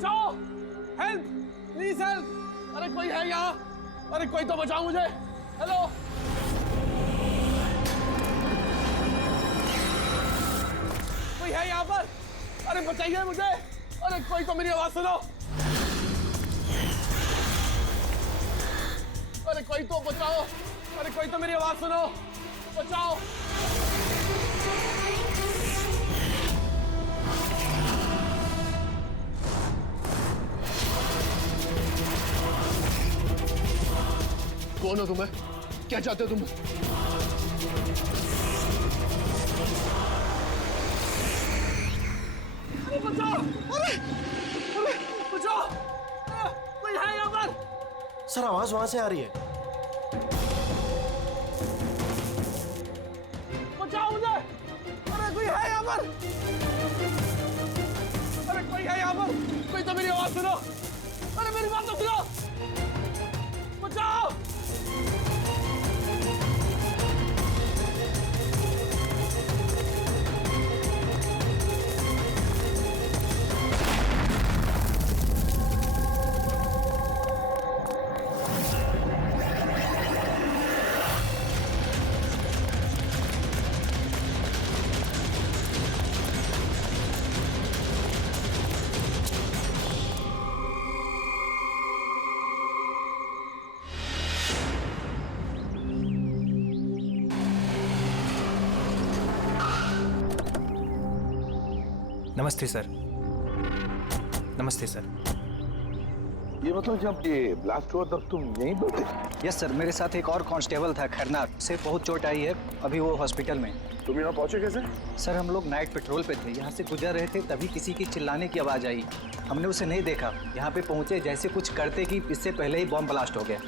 बचाओ, help, please help. अरे कोई है यहाँ? अरे कोई तो बचाओ मुझे। हेलो, कोई है यहाँ पर? अरे बचाइए मुझे। अरे कोई तो मेरी आवाज सुनो। अरे कोई तो बचाओ। अरे कोई तो मेरी आवाज सुनो, बचाओ। कौन हो तुम्हें? क्या चाहते हो तुम? अरे बचाओ! अरे अरे बचाओ! कोई है यहाँ पर? सर आवाज वहां से आ रही है। बचाओ मुझे! अरे कोई है यहाँ पर? अरे कोई है यहाँ पर? कोई तो मेरी आवाज सुनो। अरे मेरी बात तो सुनो। बचाओ! नमस्ते सर। नमस्ते सर। ये मतलब जब ये ब्लास्ट हुआ तब तुम यहीं पर थे? यस सर, मेरे साथ एक और कांस्टेबल था खरनार, उसे बहुत चोट आई है, अभी वो हॉस्पिटल में। तुम यहाँ पहुंचे कैसे? सर हम लोग नाइट पेट्रोल पे थे, यहाँ से गुजर रहे थे तभी किसी की चिल्लाने की आवाज़ आई। हमने उसे नहीं देखा, यहाँ पे पहुँचे जैसे कुछ करते कि इससे पहले ही बॉम्ब ब्लास्ट हो गया।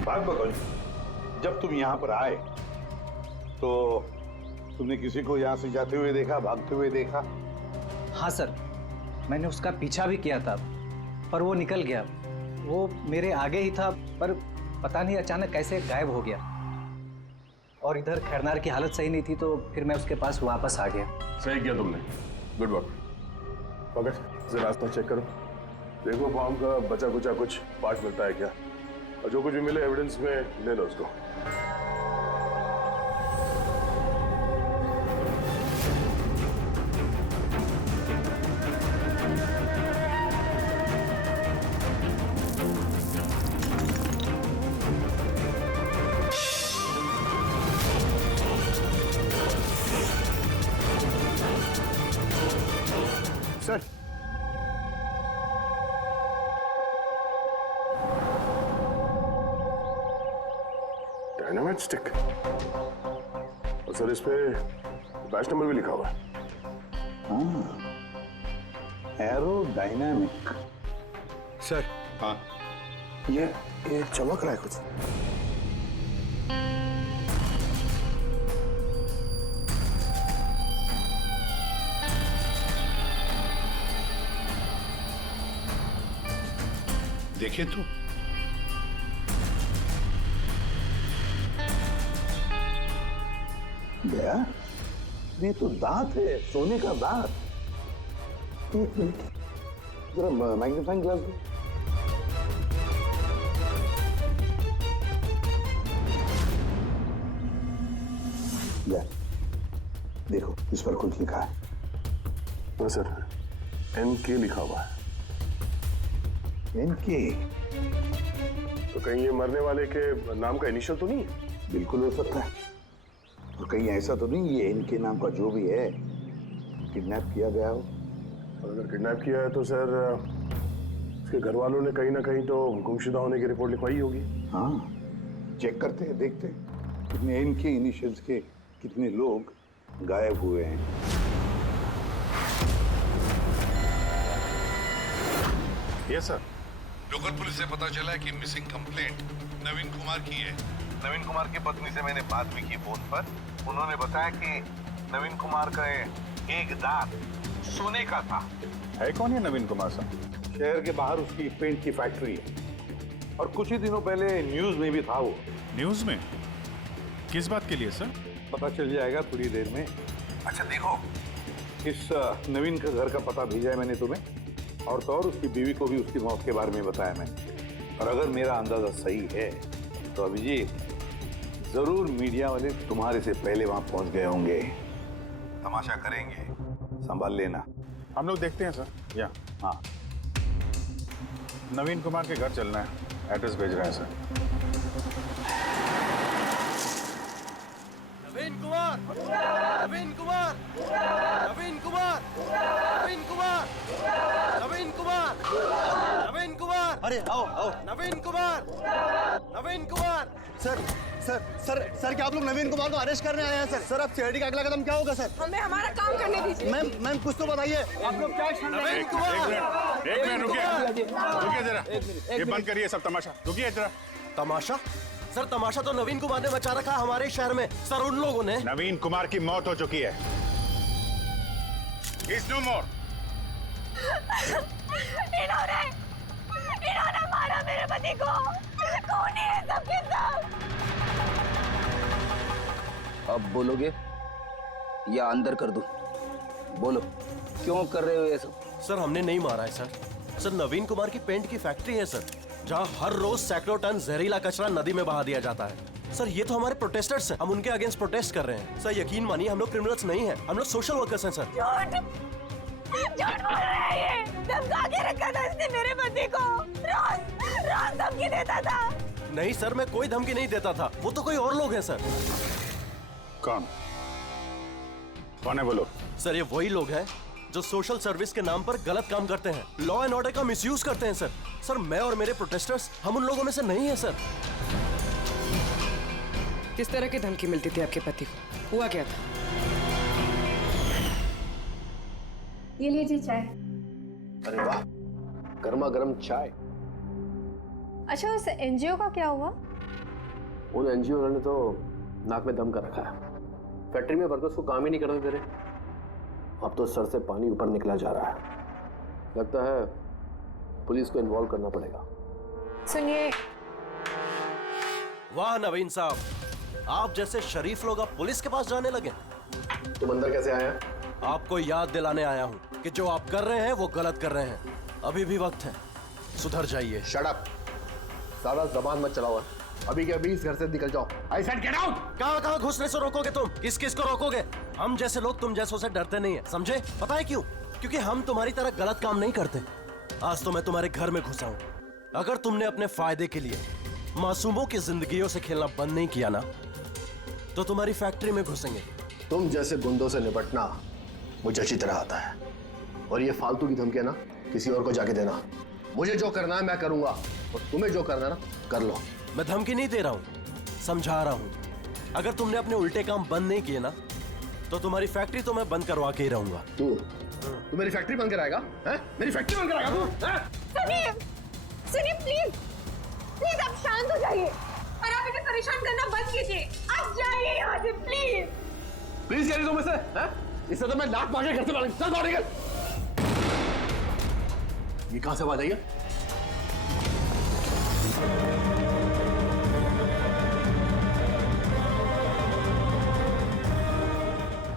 बात बताओ, जब तुम यहाँ पर आए तो तुमने किसी को यहाँ से जाते हुए देखा, भागते हुए देखा? हाँ सर, मैंने उसका पीछा भी किया था पर वो निकल गया। वो मेरे आगे ही था पर पता नहीं अचानक कैसे गायब हो गया। और इधर खरनार की हालत सही नहीं थी तो फिर मैं उसके पास वापस आ गया। सही किया तुमने, गुड वर्क। ओके, जरा रास्ता चेक करो, देखो बॉम्ब का बचा कुचा कुछ पार्ट मिलता है क्या, और जो कुछ भी मिले एविडेंस में ले लो उसको। सर, डायनामाइट स्टिक, और सर इस पे बैच नंबर भी लिखा हुआ है। Arrow dynamic. सर हाँ, ये चमक रहा है कुछ। देखे तो गया, ये तो दांत है, सोने का दांत। एक मिनट, जरा मैग्नीफाइंग ग्लास दो। ले, देखो इस पर कुछ लिखा है। हाँ सर, NK लिखा हुआ है। NK? तो कहीं ये मरने वाले के नाम का इनिशियल तो नहीं है? बिल्कुल हो सकता है। और कहीं ऐसा तो नहीं ये NK नाम का जो भी है किडनैप किया गया हो? और अगर किडनैप किया है तो सर उसके घर वालों ने कहीं ना कहीं तो गुमशुदा होने की रिपोर्ट लिखवाई होगी। हाँ, चेक करते हैं, देखते हैं कितने NK इनिशियल्स के कितने लोग गायब हुए हैं। Yes sir. लोकल पुलिस से पता चला है कि मिसिंग कंप्लेंट नवीन कुमार की है। नवीन कुमार की पत्नी से मैंने बात भी की फोन पर। उन्होंने बताया कि नवीन कुमार का एक दांत सोने का था। है कौन है नवीन कुमार साहब? शहर के बाहर उसकी पेंट की फैक्ट्री है और कुछ ही दिनों पहले न्यूज में भी था वो। न्यूज में? किस बात के लिए सर? पता चल जाएगा थोड़ी देर में। अच्छा देखो, इस नवीन का घर का पता भेजा है मैंने तुम्हें, और तो और उसकी बीवी को भी उसकी मौत के बारे में बताया मैंने। और अगर मेरा अंदाजा सही है तो अभिजीत, जरूर मीडिया वाले तुम्हारे से पहले वहां पहुंच गए होंगे। तमाशा करेंगे। संभाल लेना। हम लोग देखते हैं सर। या हाँ, नवीन कुमार के घर चलना है, एड्रेस भेज रहे हैं सर। नवीन कुमार, नवीन कुमार, नवीन कुमार, नवीन कुमार, नवीन कुमार, नवीन कुमार। अरे आओ आओ। Naveen Kumar, Naveen Kumar. Sir sir sir sir क्या आप लोग नवीन कुमार को अरेस्ट करने आए हैं सर? सर अब सिआईडी का अगला कदम क्या होगा सर? हमें हमारा काम करने दीजिए। मैम मैम कुछ तो बताइए, आप लोग क्या? नवीन कुमार, एक मिनट रुकिए जरा, ये बंद करिए सब तमाशा। रुकिए जरा। तमाशा? सर तमाशा तो नवीन कुमार ने मचा रखा है हमारे शहर में सर, उन लोगों ने। नवीन कुमार की मौत हो चुकी है। He's no more। इन्होंने मारा मेरे पति को। कौन है सबके सब? अब बोलोगे या अंदर कर दूं? बोलो, क्यों कर रहे हो ये सब? सर हमने नहीं मारा है सर। सर नवीन कुमार की पेंट की फैक्ट्री है सर, जहाँ हर रोज सैकड़ों टन जहरीला कचरा नदी में बहा दिया जाता है। सर ये तो हमारे प्रोटेस्टर्स हैं, हम उनके अगेंस्ट प्रोटेस्ट कर रहे हैं। सर यकीन मानिए हम लोग क्रिमिनल्स नहीं हैं, हम लोग सोशल वर्कर्स हैं सर। झूठ बोल रहा है ये। धमका के रखा था इसने मेरे पति को। रोज धमकी देता था। नहीं सर, मैं कोई धमकी नहीं देता था, वो तो कोई और लोग हैं सर। कौन कौन है बोलो? सर ये वही लोग हैं जो सोशल सर्विस के नाम पर गलत काम करते हैं, लॉ एंड ऑर्डर का मिसयूज करते हैं सर। सर मैं और मेरे प्रोटेस्टर्स हम उन लोगों में से नहीं है सर। किस तरह की धमकी मिलती थी आपके पति को? हुआ क्या था? ये लीजिए चाय। अरे वाह, गर्मा गर्म चाय। अच्छा उस एनजीओ का क्या हुआ? उन एनजीओ ने तो नाक में दम कर रखा है। फैक्ट्री में वर्कर्स को काम ही नहीं करने दे रहे। अब तो सर से पानी ऊपर निकला जा रहा है। लगता है पुलिस को इन्वॉल्व करना पड़ेगा। सुनिए। वाह नवीन साहब, आप जैसे शरीफ लोग अब पुलिस के पास जाने लगे। तुम अंदर कैसे आया? आपको याद दिलाने आया हूँ कि जो आप कर रहे हैं वो गलत कर रहे हैं। अभी भी वक्त है, सुधर जाइए। शट अप, सारा जबान मत चलाओ। अभी के अभी इस घर से निकल जाओ। I said get out. कहाँ घुसने से रोकोगे तुम? किस किस को रोकोगे? हम जैसे लोग तुम जैसों से डरते नहीं है, समझे? पता है क्यों? क्योंकि हम तुम्हारी तरह गलत काम नहीं करते। आज तो मैं तुम्हारे घर में घुसा हूँ। अगर तुमने अपने फायदे के लिए मासूमों की जिंदगियों से खेलना बंद नहीं किया ना, तो तुम्हारी फैक्ट्री में घुसेंगे। तुम जैसे गुंडों से निपटना मुझे अच्छी तरह आता है, और ये फालतू की धमकियां ना किसी और को जाके देना। मुझे जो करना है मैं करूंगा, और तुम्हें जो करना है ना कर लो। मैं धमकी नहीं दे रहा हूँ, समझा रहा हूँ। अगर तुमने अपने उल्टे काम बंद नहीं किए ना, तो तुम्हारी फैक्ट्री तो मैं बंद करवा के ही रहूंगा। तू मेरी फैक्ट्री बंद कराएगा? मेरी फैक्ट्री बंद कराएगा तू? सुनिए, सुनिए प्लीज, प्लीज आप शांत हो जाइए और आप इन्हें परेशान करना बंद कीजिए। आप जाइए यहाँ से प्लीज। प्लीज कह रही तुम इसे? इससे तो मैं लात मार के घर से बाहर चल बाहर निकल। ये कहां से आवाज आई है?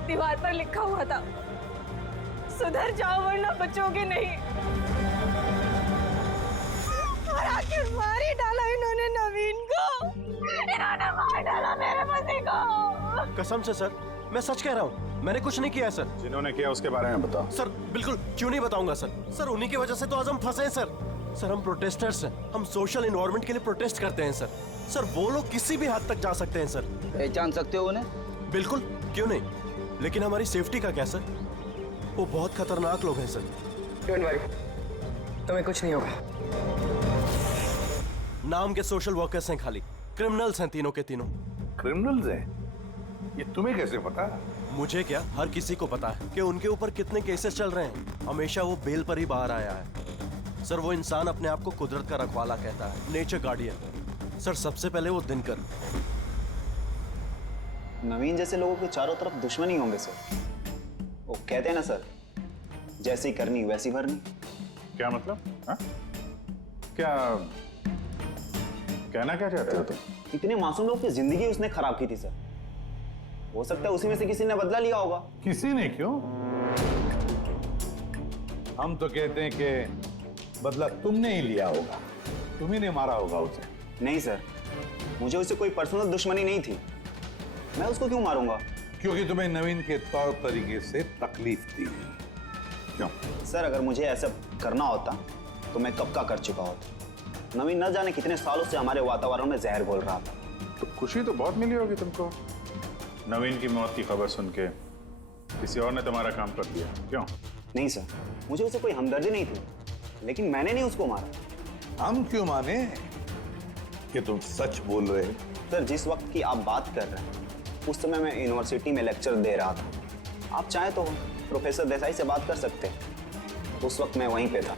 दीवार पर लिखा हुआ था, सुधर जाओ वरना बचोगे नहीं। और आखिर मार ही डाला इन्होंने नवीन को। इन्होंने मार डाला मेरे पति को। कसम से सर, मैं सच कह रहा हूँ, मैंने कुछ नहीं किया है सर। जिन्होंने किया उसके बारे में बताओ। सर बिल्कुल क्यों नहीं बताऊंगा सर। सर उन्हीं की वजह से तो आज हम फंसे हैं सर। सर हम प्रोटेस्टर्स हैं, हम सोशल एनवायरनमेंट के लिए प्रोटेस्ट करते हैं सर। सर वो लोग किसी भी हद तक जा सकते हैं सर। पहचान सकते हो उन्हें? बिल्कुल, क्यों नहीं, लेकिन हमारी सेफ्टी का क्या सर? वो बहुत खतरनाक लोग हैं सर। डोंट वरी, तुम्हें कुछ नहीं होगा। नाम के सोशल वर्कर्स हैं खाली, क्रिमिनल्स हैं तीनों के तीनों। क्रिमिनल्स हैं? ये तुम्हें कैसे पता? मुझे क्या, हर किसी को पता है कि उनके ऊपर कितने केसेस चल रहे हैं। हमेशा वो बेल पर ही बाहर आया है सर। वो इंसान अपने आप को कुदरत का रखवाला कहता है, नेचर गार्डियन। सर सबसे पहले वो दिनकर, नवीन जैसे लोगों के चारों तरफ दुश्मनी होंगे सर। वो कहते हैं ना सर, जैसी करनी वैसी भरनी। क्या मतलब? हाँ? क्या कहना क्या चाहते हो तुम? इतने मासूम लोग की जिंदगी उसने खराब की थी सर। हो सकता है उसी में से किसी ने बदला लिया होगा। किसी ने क्यों? हम तो कहते हैं कि बदला तुमने ही लिया होगा, तुम्ही ने मारा होगा उसे। नहीं सर, मुझे उससे कोई पर्सनल दुश्मनी नहीं थी। मैं उसको क्यों मारूंगा? क्योंकि तुम्हें नवीन के तौर तरीके से तकलीफ दी। क्यों? सर अगर मुझे ऐसा करना होता तो मैं कब का कर चुका होता। नवीन न जाने कितने सालों से हमारे वातावरण में जहर घोल रहा था। तो खुशी तो बहुत मिली होगी तुमको नवीन की मौत की खबर सुन के। किसी और ने तुम्हारा काम कर दिया क्यों? नहीं सर, मुझे उससे कोई हमदर्दी नहीं थी, लेकिन मैंने नहीं उसको मारा। हम क्यों माने कि तुम सच बोल रहे हो? सर जिस वक्त की आप बात कर रहे हैं उस समय मैं यूनिवर्सिटी में लेक्चर दे रहा था। आप चाहे तो प्रोफेसर देसाई से बात कर सकते हैं, उस वक्त मैं वहीं पे था।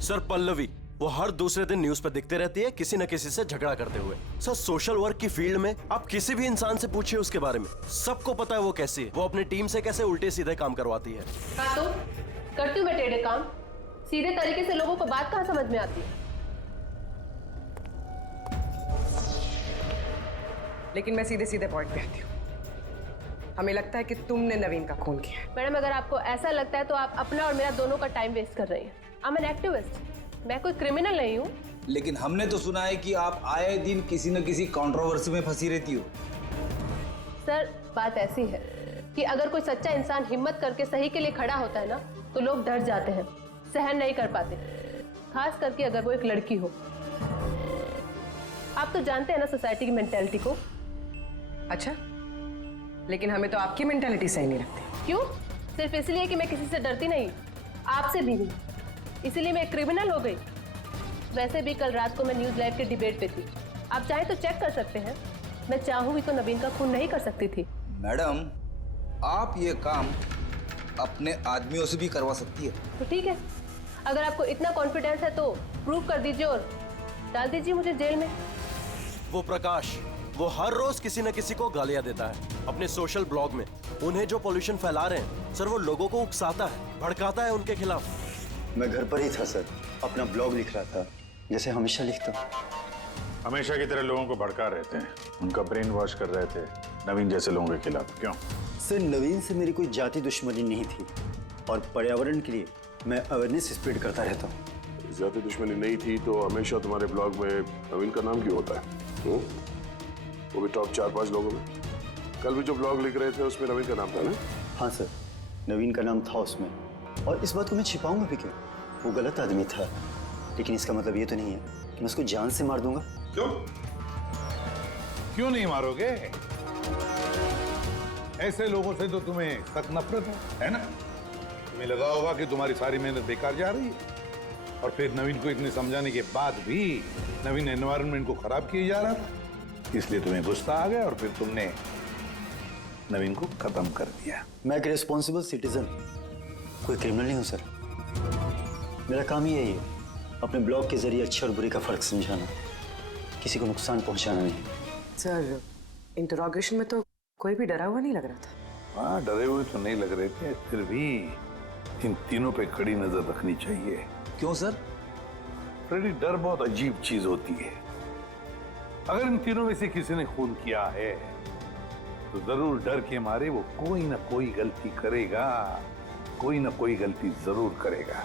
सर पल्लवी वो हर दूसरे दिन न्यूज पे दिखते रहती है किसी न किसी से झगड़ा करते हुए। सर सोशल वर्क की फील्ड में आप किसी भी इंसान से पूछिए उसके बारे में, सबको पता है वो कैसी है, वो अपनी टीम से कैसे उल्टे सीधे काम करवाती है। हाँ तो करती हूँ मैं टेढ़े काम, सीधे तरीके से लोगों को बात कहाँ समझ में आती है। लेकिन मैं सीधे सीधे पॉइंट पे आती हूँ। हमें लगता है कि तुमने नवीन का खून किया है। मैडम अगर आपको ऐसा लगता है तो आप अपना और मेरा दोनों का टाइम वेस्ट कर रही हैं। आई एम एन एक्टिविस्ट, मैं कोई क्रिमिनल नहीं हूँ। लेकिन हमने तो सुना है कि आप आए दिन किसी न किसी कंट्रोवर्सी में फंसी रहती हो। सर बात ऐसी है कि अगर कोई सच्चा इंसान हिम्मत करके सही के लिए खड़ा होता है ना तो लोग डर जाते हैं, सहन नहीं कर पाते, खास करके अगर वो एक लड़की हो। आप तो जानते हैं ना सोसाइटी की मेंटालिटी को। अच्छा, लेकिन हमें तो आपकी मेंटालिटी सही नहीं लगती। क्यों? सिर्फ इसलिए कि मैं किसी से डरती नहीं, आपसे भी नहीं, इसलिए मैं क्रिमिनल हो गई। वैसे भी कल रात को मैं न्यूज़ लाइव के डिबेट पे थी, आप चाहे तो चेक कर सकते हैं। मैं चाहूँ भी तो नवीन का खून नहीं कर सकती थी। मैडम आप ये काम अपने आदमियों से भी करवा सकती है। तो ठीक है, अगर आपको इतना कॉन्फिडेंस है तो प्रूव कर दीजिए और डाल दीजिए मुझे जेल में। वो प्रकाश वो हर रोज किसी न किसी को गालियां देता है अपने सोशल ब्लॉग में। उन्हें जो पॉल्यूशन फैला रहे हैं सर, वो लोगों को उकसाता है, भड़काता है उनके खिलाफ। मैं घर पर ही था सर, अपना ब्लॉग लिख रहा था जैसे हमेशा लिखता हूँ। हमेशा की तरह लोगों को भड़का रहे थे, उनका ब्रेन वॉश कर रहे थे नवीन जैसे लोगों के खिलाफ। क्यों? सर नवीन से मेरी कोई जाति दुश्मनी नहीं थी और पर्यावरण के लिए मैं अवेयरनेस स्प्रेड करता रहता हूँ। जाति दुश्मनी नहीं थी तो हमेशा तुम्हारे ब्लॉग में नवीन का नाम क्यों होता है? वो भी टॉप 4-5 लोगों में। कल भी जो ब्लॉग लिख रहे थे उसमें नवीन का नाम था ना? हाँ सर, नवीन का नाम था उसमें, और इस बात को मैं छिपाऊंगा भी क्यों? वो गलत आदमी था, लेकिन इसका मतलब ये तो नहीं है कि मैं उसको जान से मार दूंगा। क्यों? क्यों नहीं मारोगे? ऐसे लोगों से तो तुम्हें सख्त नफरत है ना? तुम्हें लगा होगा कि तुम्हारी सारी मेहनत बेकार जा रही है, और फिर नवीन को इतने समझाने के बाद भी नवीन एनवायरनमेंट को खराब किए जा रहा था, इसलिए तुम्हें गुस्सा आ गया और फिर तुमने नवीन को खत्म कर दिया। मैं एक रिस्पॉन्सिबल सिटीजन, कोई क्रिमिनल नहीं हूँ सर। मेरा काम ही यही है, अपने ब्लॉग के जरिए अच्छे और बुरे का फर्क समझाना, किसी को नुकसान पहुंचाना नहीं। सर इंटरोगेशन में तो कोई भी डरा हुआ नहीं लग रहा था। हाँ, डरे हुए तो नहीं लग रहे थे, फिर भी इन तीनों पे कड़ी नजर रखनी चाहिए। क्यों सर? फ्रेडी, डर बहुत अजीब चीज होती है। अगर इन तीनों में से किसी ने खून किया है तो जरूर डर के मारे वो कोई ना कोई गलती करेगा, कोई ना कोई गलती जरूर करेगा।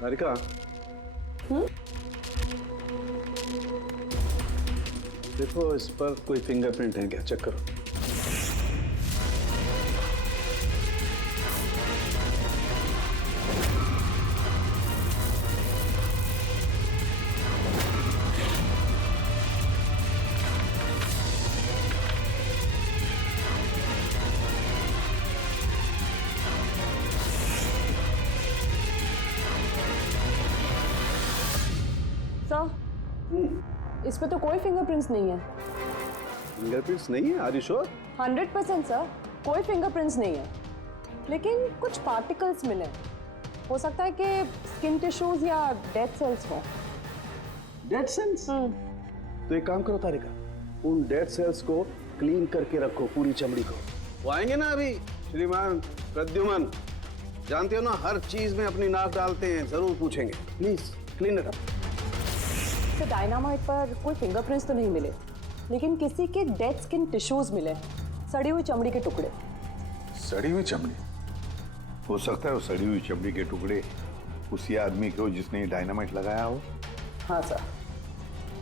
तारिका, देखो इस पर कोई फिंगरप्रिंट है क्या? चेक करो। इस पे तो कोई फिंगरप्रिंट्स नहीं है। फिंगरप्रिंट्स नहीं है? Are you sure? 100% सर, कोई फिंगरप्रिंट्स नहीं है, लेकिन कुछ पार्टिकल्स मिले। हो सकता है कि स्किन टिश्यूज या डेड सेल्स हो। Dead cells? तो एक काम करो तारिका, उन डेड सेल्स को क्लीन करके रखो, पूरी चमड़ी को। वो आएंगे ना अभी श्रीमान प्रद्युमन, जानते हो ना हर चीज में अपनी नाक डालते हैं, जरूर पूछेंगे। Please clean it up. तो डायनामाइट पर कोई फिंगरप्रिंट्स तो नहीं मिले, लेकिन किसी के डेड स्किन टिश्यूज मिले, सड़ी हुई चमड़ी के टुकड़े। सड़ी हुई चमड़ी? हो सकता है वो सड़ी हुई चमड़ी के टुकड़े उसी आदमी के हो जिसने डायनामाइट लगाया हो। हाँ सर।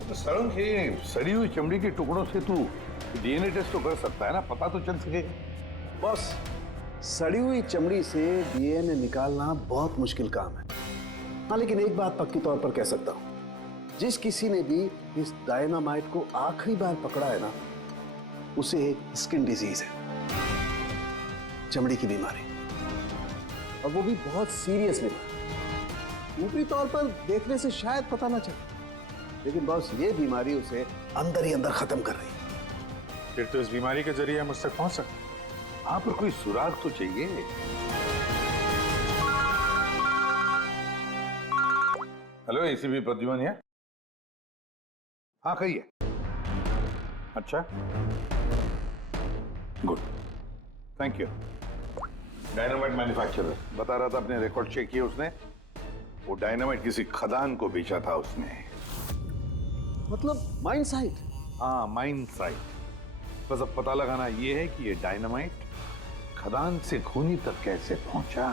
तो सड़न के सड़ी हुई चमड़ी के टुकड़ों से तू डीएनए टेस्ट तो कर सकता है ना, पता तो चल सकेगा। बॉस, सड़ी हुई चमड़ी से डीएनए निकालना बहुत मुश्किल काम है। हाँ, लेकिन एक बात पक्की तौर पर कह सकता हूँ, जिस किसी ने भी इस डायनामाइट को आखिरी बार पकड़ा है ना, उसे स्किन डिजीज है, चमड़ी की बीमारी, और वो भी बहुत सीरियस बीमारी। ऊपरी तौर पर देखने से शायद पता ना चले, लेकिन बॉस ये बीमारी उसे अंदर ही अंदर खत्म कर रही है। फिर तो इस बीमारी के जरिए हम उस तक पहुंच सकते। हाँ, पर कोई सुराग तो चाहिए। हेलो, एसीपी प्रद्युमन है? हाँ, कहिए। अच्छा, good, thank you. Dynamite manufacturer बता रहा था, अपने रिकॉर्ड चेक किए उसने, वो डायनामाइट किसी खदान को बेचा था उसने। मतलब माइन साइट? हाँ, माइन साइट। बस अब पता लगाना ये है कि ये डायनामाइट खदान से खूनी तक कैसे पहुंचा।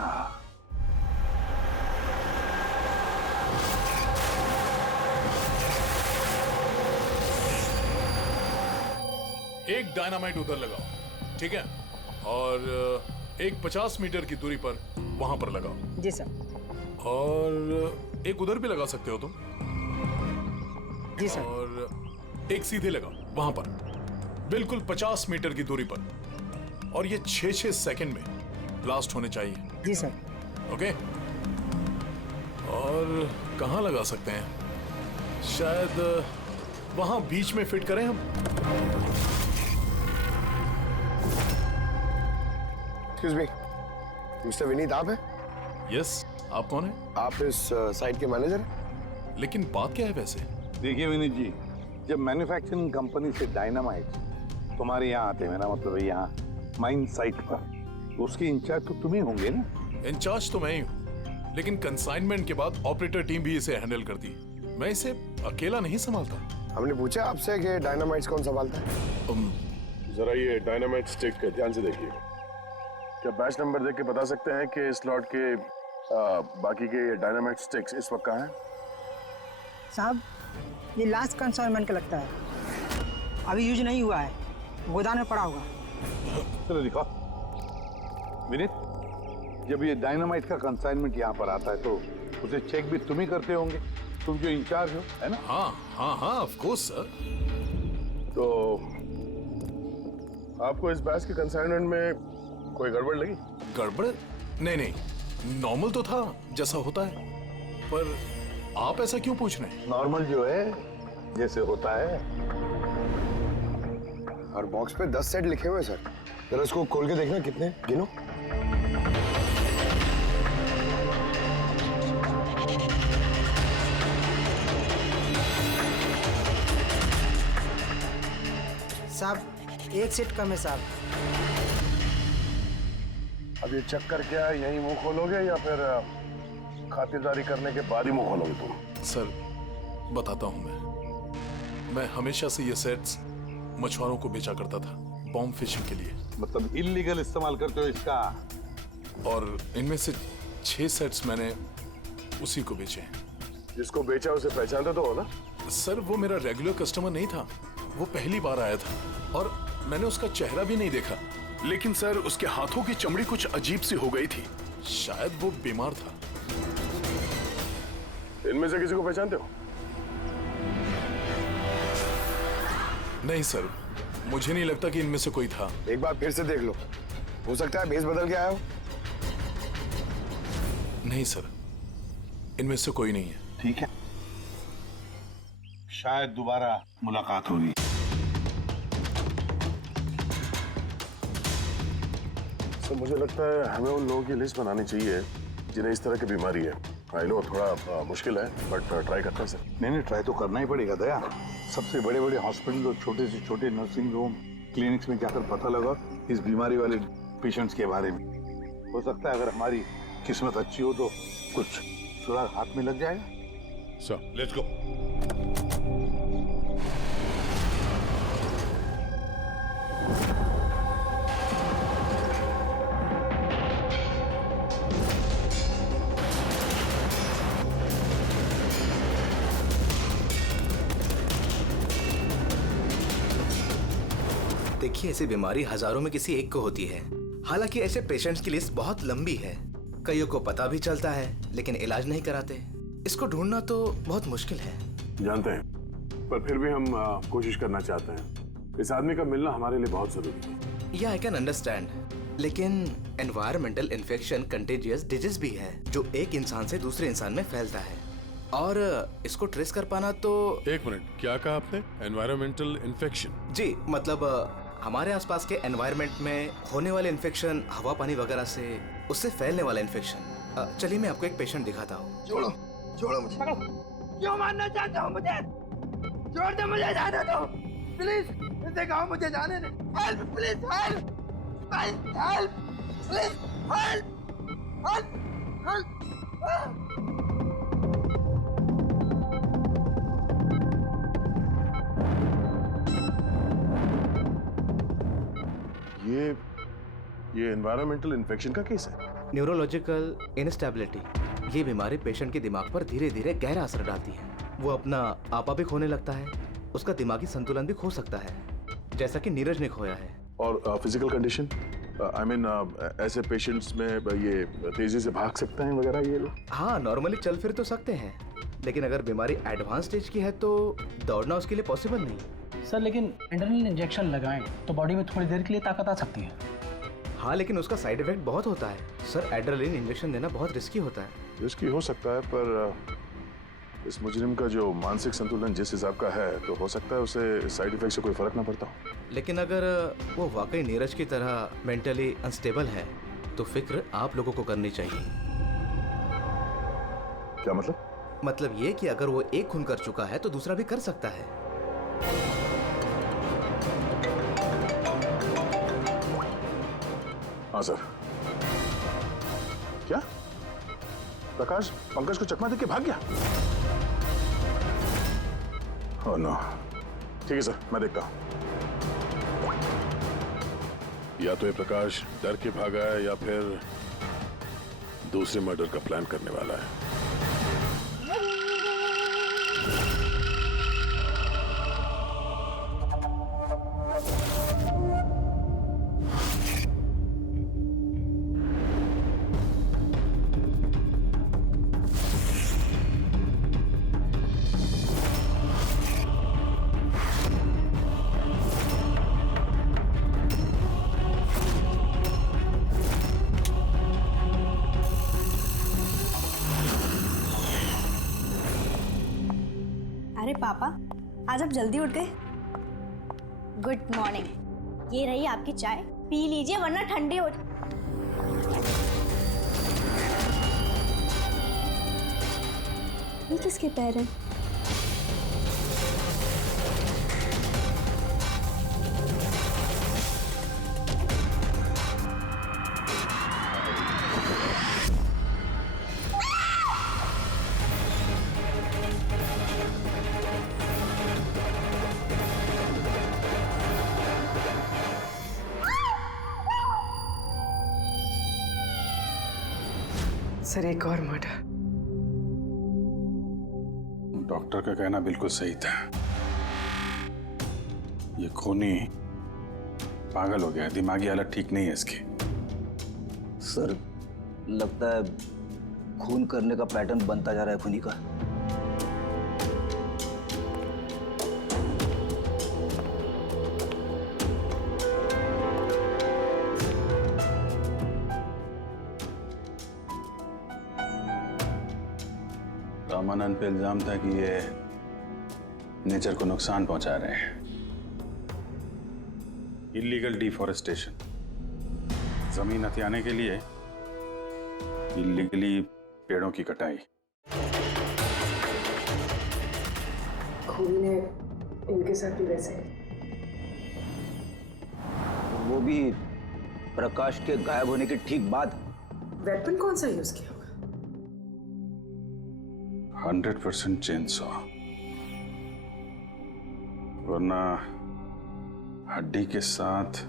एक डायनामाइट उधर लगाओ, ठीक है, और एक 50 मीटर की दूरी पर वहां पर लगाओ। जी सर। और एक उधर भी लगा सकते हो तुम। जी सर। और एक सीधे लगाओ वहां पर, बिल्कुल 50 मीटर की दूरी पर, और ये 6-6 सेकंड में ब्लास्ट होने चाहिए। जी सर। ओके। और कहाँ लगा सकते हैं? शायद वहां बीच में फिट करें हम। एक्सक्यूज मी, मिस्टर विनीत आप हैं? यस, आप कौन हैं? आप इस साइट के मैनेजर हैं? लेकिन बात क्या है वैसे? देखिए विनीत जी, जब मैन्युफैक्चरिंग कंपनी से डायनामाइट तुम्हारे यहाँ आते हैं, मेरा मतलब है यहाँ माइन साइट पर, तो उसके इंचार्ज तो तुम ही होंगे ना? इंचार्ज तो मैं ही हूँ, लेकिन कंसाइनमेंट के बाद ऑपरेटर टीम भी इसे हैंडल करती है। मैं इसे अकेला नहीं संभालता। हमने पूछा आपसे कि डायनामाइट्स कौन संभालता है? जरा ये डायनामाइट स्टिक ध्यान से देखिए। क्या बैच नंबर देख के बता सकते हैं कि इस लॉट के बाकी के डायनामाइट स्टिक्स इस वक्त कहाँ हैं? साहब, ये लास्ट कंसाइनमेंट का लगता है, अभी यूज नहीं हुआ है, गोदाम में पड़ा होगा। चलो दिखाओ। विनीत, जब ये डायनामाइट का कंसाइनमेंट यहाँ पर आता है तो उसे चेक भी तुम ही करते होंगे, तुम जो इंचार्ज हो, है ना? हाँ हाँ हाँ, ऑफ कोर्स सर। तो आपको इस बैच के कंसाइनमेंट में कोई गड़बड़ लगी? गड़बड़? नहीं नहीं, नॉर्मल तो था जैसा होता है, पर आप ऐसा क्यों पूछ रहे हैं? नॉर्मल जो है जैसे होता है। और बॉक्स पे 10 सेट लिखे हुए हैं सर, जरा इसको खोल के देखना कितने, गिनो। साहब, एक सेट कम है साहब। अब ये चक्कर क्या है, यही मुंह खोलोगे या फिर खातिरदारी करने के बाद ही मुंह खोलोगे तुम? सर बताता हूं, मैं हमेशा से ये सेट्स मछुआरों को बेचा करता था, बॉम्ब फिशिंग के लिए। मतलब इलीगल इस्तेमाल करते हो इसका? और इनमें से 6 सेट्स मैंने उसी को बेचे हैं। जिसको बेचा उसे पहचानते तो हो ना? सर वो मेरा रेगुलर कस्टमर नहीं था, वो पहली बार आया था और मैंने उसका चेहरा भी नहीं देखा, लेकिन सर उसके हाथों की चमड़ी कुछ अजीब सी हो गई थी, शायद वो बीमार था। इनमें से किसी को पहचानते हो? नहीं सर, मुझे नहीं लगता कि इनमें से कोई था। एक बार फिर से देख लो, हो सकता है भेस बदल के आया हो। नहीं सर, इनमें से कोई नहीं है। ठीक है, शायद दोबारा मुलाकात होगी। तो मुझे लगता है हमें उन लोगों की लिस्ट बनानी चाहिए जिन्हें इस तरह की बीमारी है। आई नो थोड़ा मुश्किल है, बट ट्राई करते हैं सर। नहीं, ट्राई तो करना ही पड़ेगा दया। सबसे बड़े बड़े हॉस्पिटल और छोटे से छोटे नर्सिंग होम, क्लिनिक्स में जाकर पता लगा इस बीमारी वाले पेशेंट्स के बारे में। हो सकता है अगर हमारी किस्मत अच्छी हो तो कुछ सुराग हाथ में लग जाएगा। Sir let's go. देखिए, ऐसी बीमारी हजारों में किसी एक को होती है। हालांकि ऐसे पेशेंट्स की लिस्ट बहुत लंबी है। कईयों को पता भी चलता है लेकिन इलाज नहीं कराते। इसको ढूंढना तो बहुत मुश्किल है। जानते हैं, पर फिर भी हम कोशिश करना चाहते हैं। इस आदमी का मिलना हमारे लिए बहुत जरूरी है। या आई कैन अंडरस्टैंड, लेकिन एनवायरमेंटल इन्फेक्शन कंटेजियस डिजीज भी है जो एक इंसान से दूसरे इंसान में फैलता है, और इसको ट्रेस कर पाना तो। एक मिनट, क्या कहा आपने? Environmental infection? जी, मतलब हमारे आसपास के एनवायरनमेंट में होने वाले इन्फेक्शन, हवा पानी वगैरह से, उससे फैलने वाला इन्फेक्शन। चलिए मैं आपको एक पेशेंट दिखाता हूँ। छोड़ो छोड़ो मुझे। क्यों मारना चाहता हूँ मुझे? छोड़ दे मुझे, जाने दो प्लीज। दिखाओ मुझे, जाने दे। Help please, help help please, help help help. ये एनवायरमेंटल इन्फेक्शन का केस है। न्यूरोलॉजिकल इनस्टेबिलिटी, ये बीमारी पेशेंट के दिमाग पर धीरे धीरे गहरा असर डालती है। वो अपना आपा भी खोने लगता है, उसका दिमागी संतुलन भी खो सकता है, जैसा कि नीरज ने खोया है। और फिजिकल कंडीशन, आई मीन ऐसे पेशेंट्स में ये तेजी से भाग सकते हैं वगैरह ये लोग? हाँ, नॉर्मली चल फिर तो सकते हैं, लेकिन अगर बीमारी एडवांस स्टेज की है तो दौड़ना उसके लिए पॉसिबल नहीं। सर लेकिन एड्रेनलिन इंजेक्शन लगाएं तो बॉडी में थोड़ी देर के लिए ताकत आ सकती है। हाँ, लेकिन उसका साइड इफेक्ट बहुत होता है। सर, एड्रेनलिन इंजेक्शन देना बहुत रिस्की होता है। रिस्की हो सकता है, पर इस मुजरिम का जो मानसिक संतुलन जिस हिसाब का है, तो हो सकता है उसे साइड इफेक्ट से कोई फर्क ना पड़ता हो। लेकिन अगर वो वाकई नीरज की तरह मेंटली अनस्टेबल है तो फिक्र आप लोगों को करनी चाहिए। क्या मतलब? मतलब ये कि अगर वो एक खून कर चुका है तो दूसरा भी कर सकता है। हाँ सर। क्या प्रकाश पंकज को चकमा देके भाग गया? Oh no. ठीक है सर, मैं देखता हूं। या तो ये प्रकाश डर के भागा है या फिर दूसरे मर्डर का प्लान करने वाला है। अरे पापा, आज आप जल्दी उठ गए। Good morning. ये रही आपकी चाय, पी लीजिए वरना ठंडी हो। ये किसके पैर हैं? सर, एक और मर्डर। डॉक्टर का कहना बिल्कुल सही था। ये खूनी पागल हो गया, दिमागी हालत ठीक नहीं है इसकी। सर, लगता है खून करने का पैटर्न बनता जा रहा है खूनी का। रामानंद पे इल्जाम था कि ये नेचर को नुकसान पहुंचा रहे हैं। Illegal deforestation. जमीन हथियाने के लिए इलीगली पेड़ों की कटाई। खूनी ने इनके साथ भी वैसे वो भी प्रकाश के गायब होने के ठीक बाद। वेपन कौन सा यूज किया होगा? 100% चेनसॉ, वरना हड्डी के साथ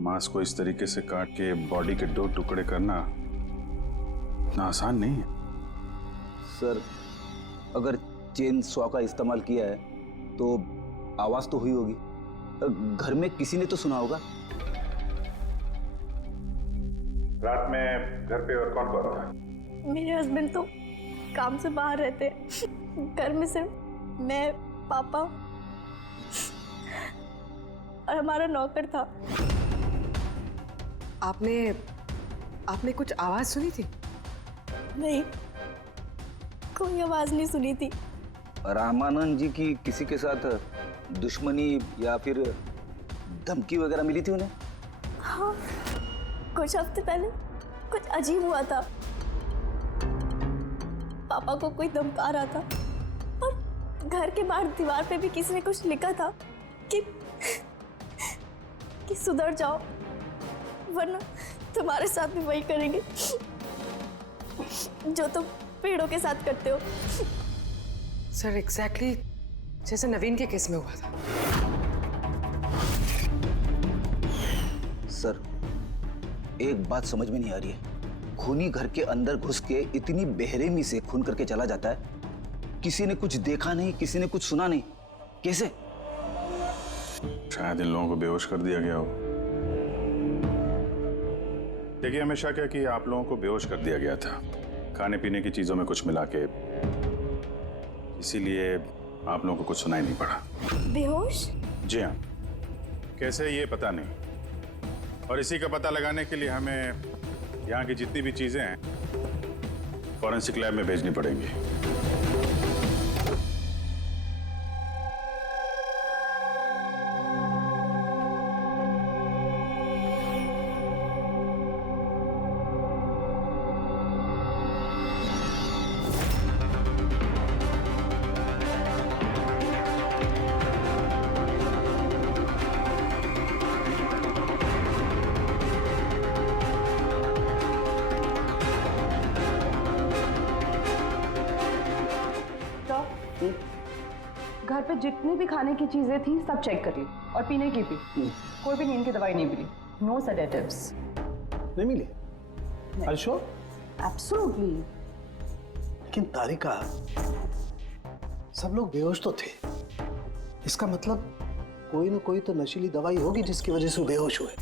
मांस को इस तरीके से काट के बॉडी के 2 टुकड़े करना इतना आसान नहीं है। सर, अगर चेन सॉ का इस्तेमाल किया है तो आवाज तो हुई होगी, घर में किसी ने तो सुना होगा। रात में घर पे और कौन कौन था? मेरे हस्बैंड तो काम से बाहर रहते हैं। घर में सिर्फ मैं, पापा और हमारा नौकर था। आपने कुछ आवाज सुनी थी? नहीं, कोई आवाज नहीं सुनी थी। रामानंद जी की किसी के साथ दुश्मनी या फिर धमकी वगैरह मिली थी उन्हें? हाँ, कुछ हफ्ते पहले कुछ अजीब हुआ था। पापा को कोई धमका रहा था और घर के बाहर दीवार पे भी किसी ने कुछ लिखा था कि सुधर जाओ वरना तुम्हारे साथ भी वही करेंगे जो तुम पेड़ों के साथ करते हो। सर, एग्जैक्टली जैसे नवीन के केस में हुआ था। सर, एक बात समझ में नहीं आ रही है। खूनी घर के अंदर घुस के इतनी बेरहमी से खून करके चला जाता है, किसी ने कुछ देखा नहीं, किसी ने कुछ सुना नहीं, कैसे? शायद इन लोगों को बेहोश कर दिया गया हो। देखिए, हमेशा क्या कि आप लोगों को बेहोश कर दिया गया था खाने पीने की चीजों में कुछ मिला के, इसीलिए आप लोगों को कुछ सुनाई नहीं पड़ा। बेहोश? जी हाँ, कैसे ये पता नहीं, और इसी का पता लगाने के लिए हमें यहाँ की जितनी भी चीजें हैं फॉरेंसिक लैब में भेजनी पड़ेंगी। घर पे जितनी भी खाने की चीजें थी सब चेक कर ली और पीने की भी। कोई भी नींद की दवाई नहीं मिली। No sedatives. नहीं मिली? Are you sure? Absolutely. लेकिन तारिका, सब लोग बेहोश तो थे। इसका मतलब कोई ना कोई तो नशीली दवाई होगी जिसकी वजह से वो बेहोश हुए।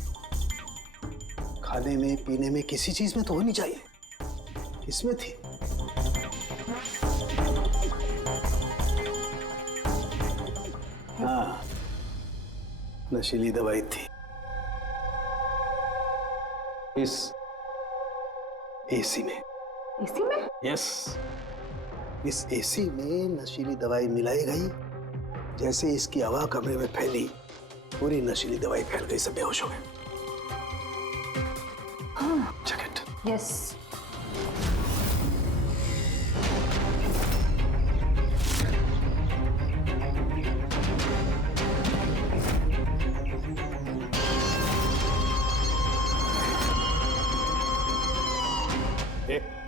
खाने में, पीने में, किसी चीज में तो होनी चाहिए। इसमें थी। हाँ, नशीली दवाई थी। इस एसी में। एसी में? यस, इस एसी में नशीली दवाई मिलाई गई। जैसे इसकी हवा कमरे में फैली, पूरी नशीली दवाई फैल गई, सब बेहोश हो गए। Check it. यस।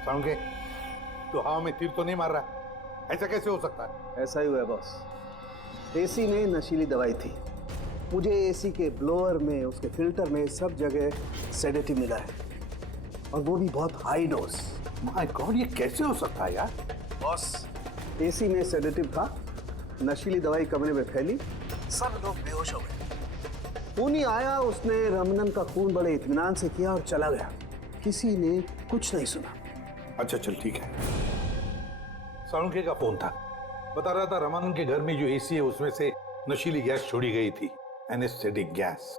साउंगे, तो हवा में तीर तो नहीं मार रहा? ऐसा कैसे हो सकता है? ऐसा ही हुआ है बॉस। एसी में नशीली दवाई थी। मुझे एसी के ब्लोअर में, उसके फिल्टर में, सब जगह सेडेटिव मिला है, और वो भी बहुत हाई डोज। माय गॉड, ये कैसे हो सकता है यार? बॉस, एसी में सेडेटिव था, नशीली दवाई कमरे में फैली, सब लोग बेहोश हो गए। खूनी आया, उसने रमनन का खून बड़े इत्मीनान से किया और चला गया। किसी ने कुछ नहीं सुना। अच्छा चल ठीक है। साळुंखे का फोन था, बता रहा था रमानंद के घर में जो एसी है उसमें से नशीली गैस छोड़ी गई थी, एनेस्थेटिक गैस।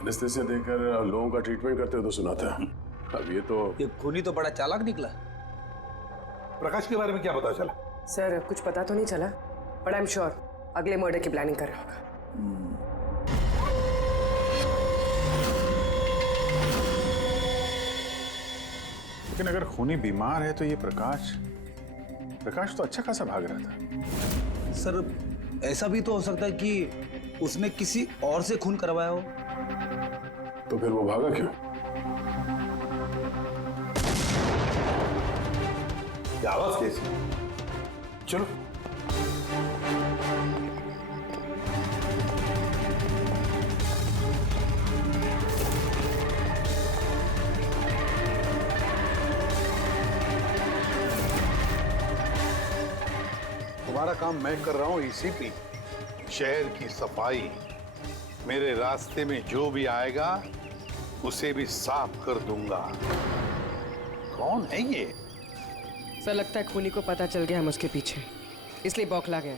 एनेस्थेसिया देकर लोगों का ट्रीटमेंट करते हो तो सुना था। अब ये खूनी तो बड़ा चालाक निकला। प्रकाश के बारे में क्या पता चला? सर कुछ पता तो नहीं चला, बट आई एम श्योर अगले मर्डर की प्लानिंग कर रहा होगा। लेकिन अगर खूनी बीमार है तो ये प्रकाश तो अच्छा खासा भाग रहा था। सर ऐसा भी तो हो सकता है कि उसने किसी और से खून करवाया हो। तो फिर वो भागा क्यों? ये आवाज कैसी? चलो। तुम्हारा काम मैं कर रहा हूं ईसीपी, शहर की सफाई। मेरे रास्ते में जो भी आएगा उसे भी साफ कर दूंगा। कौन है ये? सर लगता है खूनी को पता चल गया हम उसके पीछे, इसलिए बौखला गया।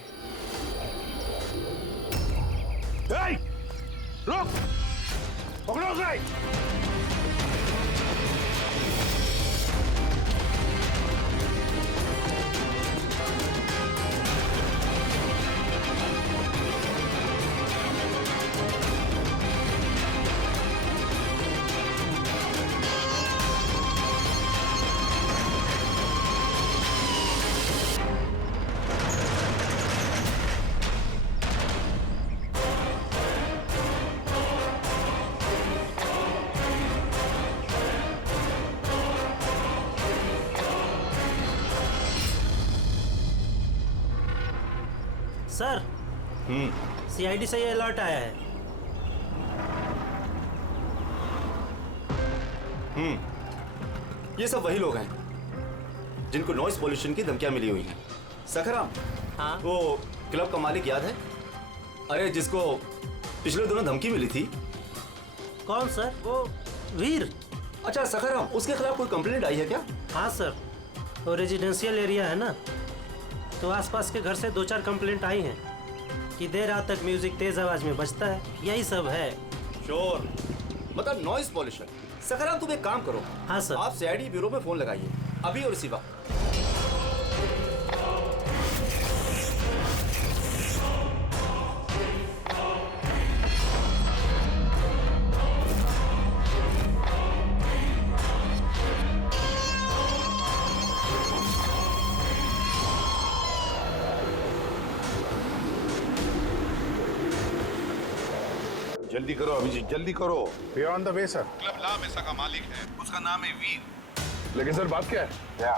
रुक! पकड़ो उसे! सर, सीआईडी से ये अलर्ट आया है। ये सब वही लोग हैं जिनको नॉइस पोल्यूशन की धमकियां मिली हुई हैं। सखराम, हाँ? वो क्लब का मालिक याद है? अरे जिसको पिछले दिनों धमकी मिली थी। कौन सर? वो वीर। अच्छा सखराम, उसके खिलाफ कोई कंप्लेंट आई है क्या? हाँ सर, वो रेजिडेंशियल एरिया है ना, तो आसपास के घर से 2-4 कंप्लेंट आई हैं कि देर रात तक म्यूजिक तेज आवाज में बजता है, यही सब है। शोर मतलब नॉइस पॉल्यूशन। सखराम तुम एक काम करो। हाँ सर। आप सीआईडी ब्यूरो में फोन लगाइए अभी और इसी वक्त। जल्दी करो अभिजीत, जल्दी करो। We are on the way sir. Club la mesa का मालिक है, उसका नाम है वीर। लेकिन सर बात क्या है? क्या?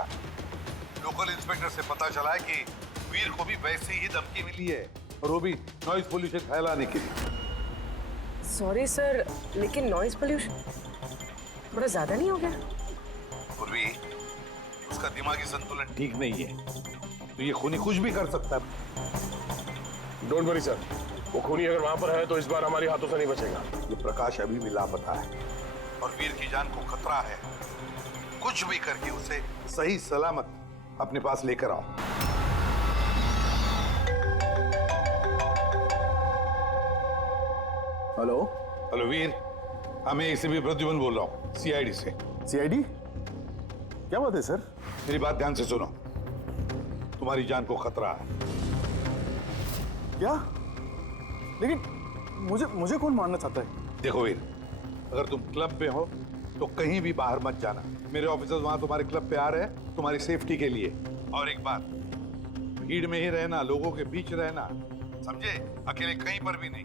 लोकल इंस्पेक्टर से पता चला है कि वीर को भी वैसे ही धमकी मिली है, और वो भी नॉइज पोल्यूशन फैलाने के लिए। सॉरी सर, लेकिन नॉइज पोल्यूशन थोड़ा ज्यादा नहीं हो गया? पूर्वी, उसका दिमागी संतुलन ठीक नहीं है, तो ये खूनी कुछ भी कर सकता है। डोंट वरी सर, वो खूनी अगर वहां पर है तो इस बार हमारे हाथों से नहीं बचेगा। ये प्रकाश अभी भी लापता है और वीर की जान को खतरा है। कुछ भी करके उसे सही सलामत अपने पास लेकर आओ। हेलो हेलो वीर, मैं एसीपी प्रद्युमन बोल रहा हूँ, सीआईडी से। सीआईडी? क्या बात है सर? मेरी बात ध्यान से सुनो, तुम्हारी जान को खतरा है। क्या? लेकिन मुझे कौन मारना चाहता है? देखो वीर, अगर तुम क्लब पे हो तो कहीं भी बाहर मत जाना। मेरे ऑफिसर्स वहां तुम्हारे क्लब पे आ रहे हैं तुम्हारी सेफ्टी के लिए। और एक बात, भीड़ में ही रहना, लोगों के बीच रहना, समझे? अकेले कहीं पर भी नहीं।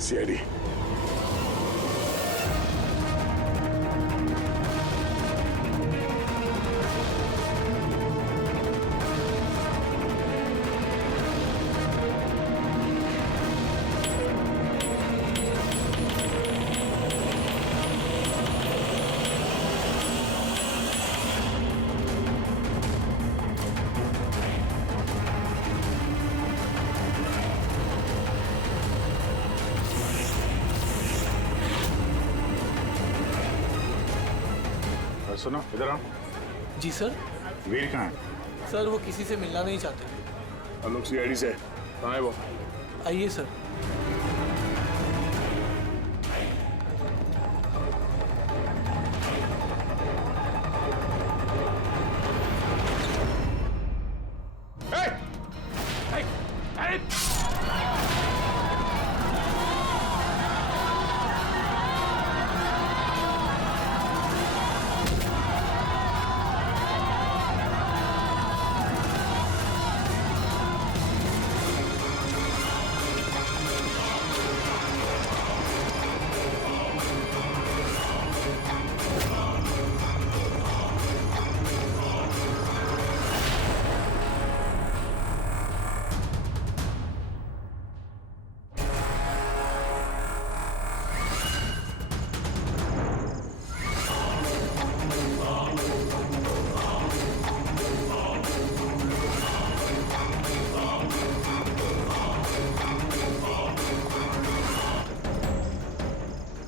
सीआईडी। सुनो इधर आओ। जी सर। वीर कहाँ है? सर वो किसी से मिलना नहीं चाहते। आलोक सीआईडी से कहाँ है वो? आइए सर।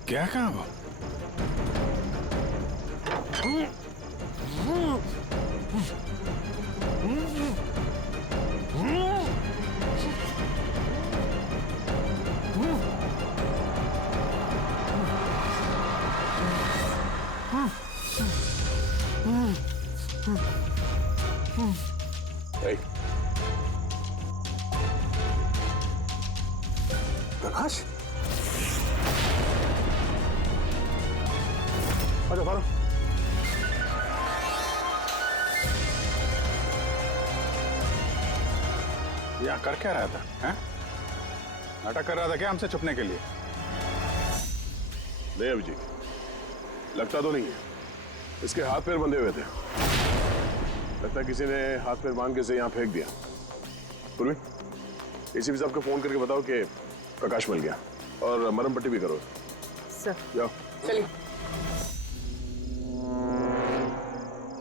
क्या कहा वो? प्रकाश, आजा फारूक। यहाँ कर क्या रहा था? हैं? नाटक कर रहा था क्या हमसे छुपने के लिए? नहीं अभिजीत, लगता तो नहीं है। इसके हाथ पैर बंधे हुए थे। लगता है किसी ने हाथ पैर बांध के इसे यहाँ फेंक दिया। पूर्वी, एसीपी साहब को फोन करके बताओ कि प्रकाश मिल गया और मरहम पट्टी भी करो। सर। जाओ। चलिए।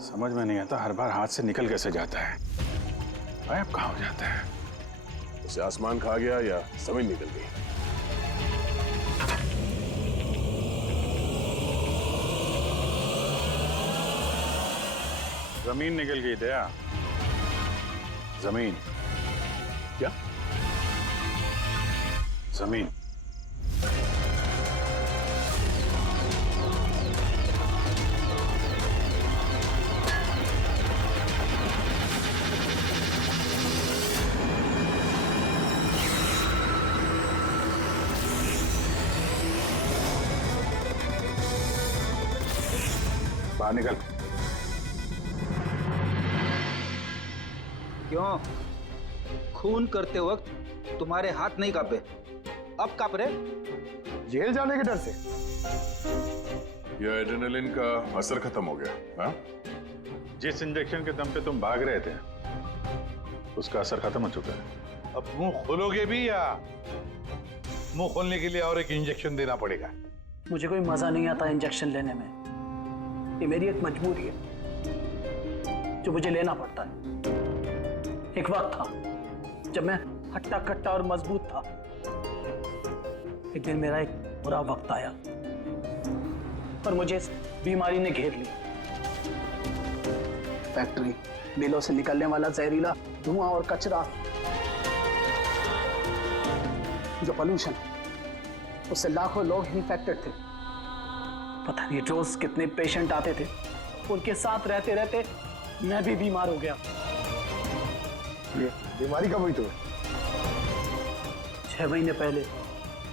समझ में नहीं आता हर बार हाथ से निकल कैसे जाता है, गायब कहाँ हो जाता है। उसे आसमान खा गया या जमीन निकल गई। जमीन निकल गई दया। जमीन क्या? जमीन। बाहर निकल। क्यों? खून करते वक्त तुम्हारे हाथ नहीं कांपे, अब कांप रहे? जेल जाने के डर से? यह एड्रेनलिन का असर खत्म हो गया। हाँ? जिस इंजेक्शन के दम पे तुम भाग रहे थे उसका असर खत्म हो चुका है। अब मुंह खोलोगे भी या मुंह खोलने के लिए और एक इंजेक्शन देना पड़ेगा? मुझे कोई मजा नहीं आता इंजेक्शन लेने में। ये मेरी एक मजबूरी है जो मुझे लेना पड़ता है। एक वक्त था जब मैं हट्टा कट्टा और मजबूत था। एक दिन मेरा एक बुरा वक्त आया और मुझे इस बीमारी ने घेर लिया। फैक्ट्री, मिलों से निकलने वाला जहरीला धुआं और कचरा, जो पोल्यूशन, उससे लाखों लोग इन्फेक्टेड थे। पता नहीं रोज कितने पेशेंट आते थे। उनके साथ रहते रहते मैं भी बीमार हो गया। ये बीमारी कब हुई तुम्हें? 6 महीने पहले।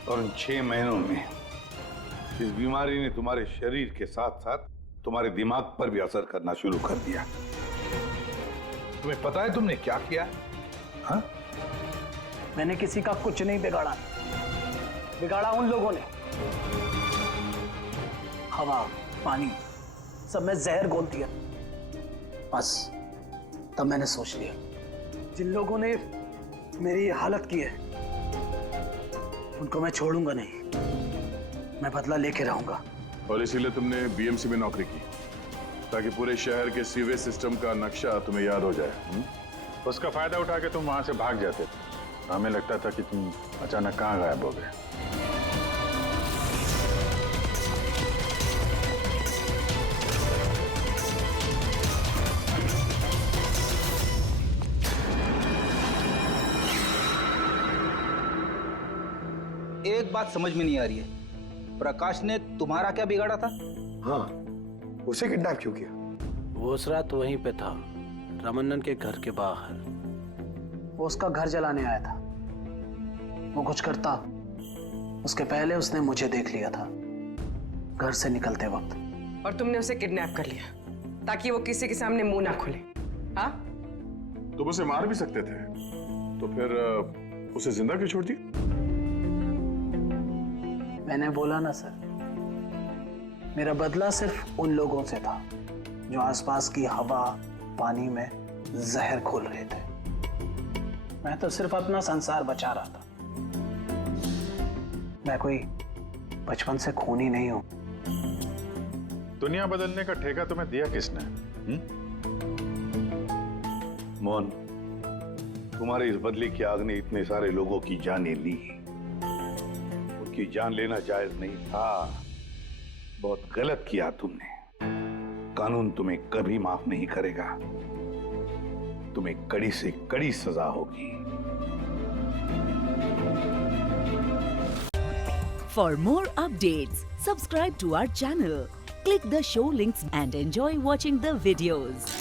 और उन 6 महीनों में इस बीमारी ने तुम्हारे शरीर के साथ साथ तुम्हारे दिमाग पर भी असर करना शुरू कर दिया। तुम्हें पता है तुमने क्या किया? हाँ? मैंने किसी का कुछ नहीं बिगाड़ा। बिगाड़ा उन लोगों ने। हवा, पानी, सब में जहर घोल दिया। बस तब मैंने सोच लिया, जिन लोगों ने मेरी हालत की है उनको मैं छोड़ूंगा नहीं। मैं बदला लेके रहूंगा। और इसीलिए तुमने बीएमसी में नौकरी की, ताकि पूरे शहर के सीवेज सिस्टम का नक्शा तुम्हें याद हो जाए। उसका फायदा उठा के तुम वहां से भाग जाते थे। हमें लगता था कि तुम अचानक कहाँ गायब हो गए। एक बात समझ में नहीं आ रही है, प्रकाश ने तुम्हारा क्या बिगाड़ा था? हाँ, उसे किडनैप क्यों किया? वो उस रात वहीं पे था, रमन्नन के घर के बाहर। वो उसका घर जलाने आया था। वो कुछ करता उसके पहले उसने मुझे देख लिया था घर से निकलते वक्त। और तुमने उसे किडनैप कर लिया ताकि वो किसी के सामने मुंह ना खोले। हाँ? तुम उसे मार भी सकते थे, तो फिर उसे जिंदा क्यों छोड़ दिया? मैंने बोला ना सर, मेरा बदला सिर्फ उन लोगों से था जो आसपास की हवा पानी में जहर घोल रहे थे। मैं तो सिर्फ अपना संसार बचा रहा था। मैं कोई बचपन से खूनी नहीं हूं। दुनिया बदलने का ठेका तुम्हें दिया किसने? मोहन, तुम्हारी इस बदली की आग ने इतने सारे लोगों की जानें ली। उनकी जान लेना जायज नहीं था। बहुत गलत किया तुमने। कानून तुम्हें कभी माफ नहीं करेगा। तुम्हें कड़ी से कड़ी सजा होगी। For more updates, subscribe to our channel, click the show links and enjoy watching the videos.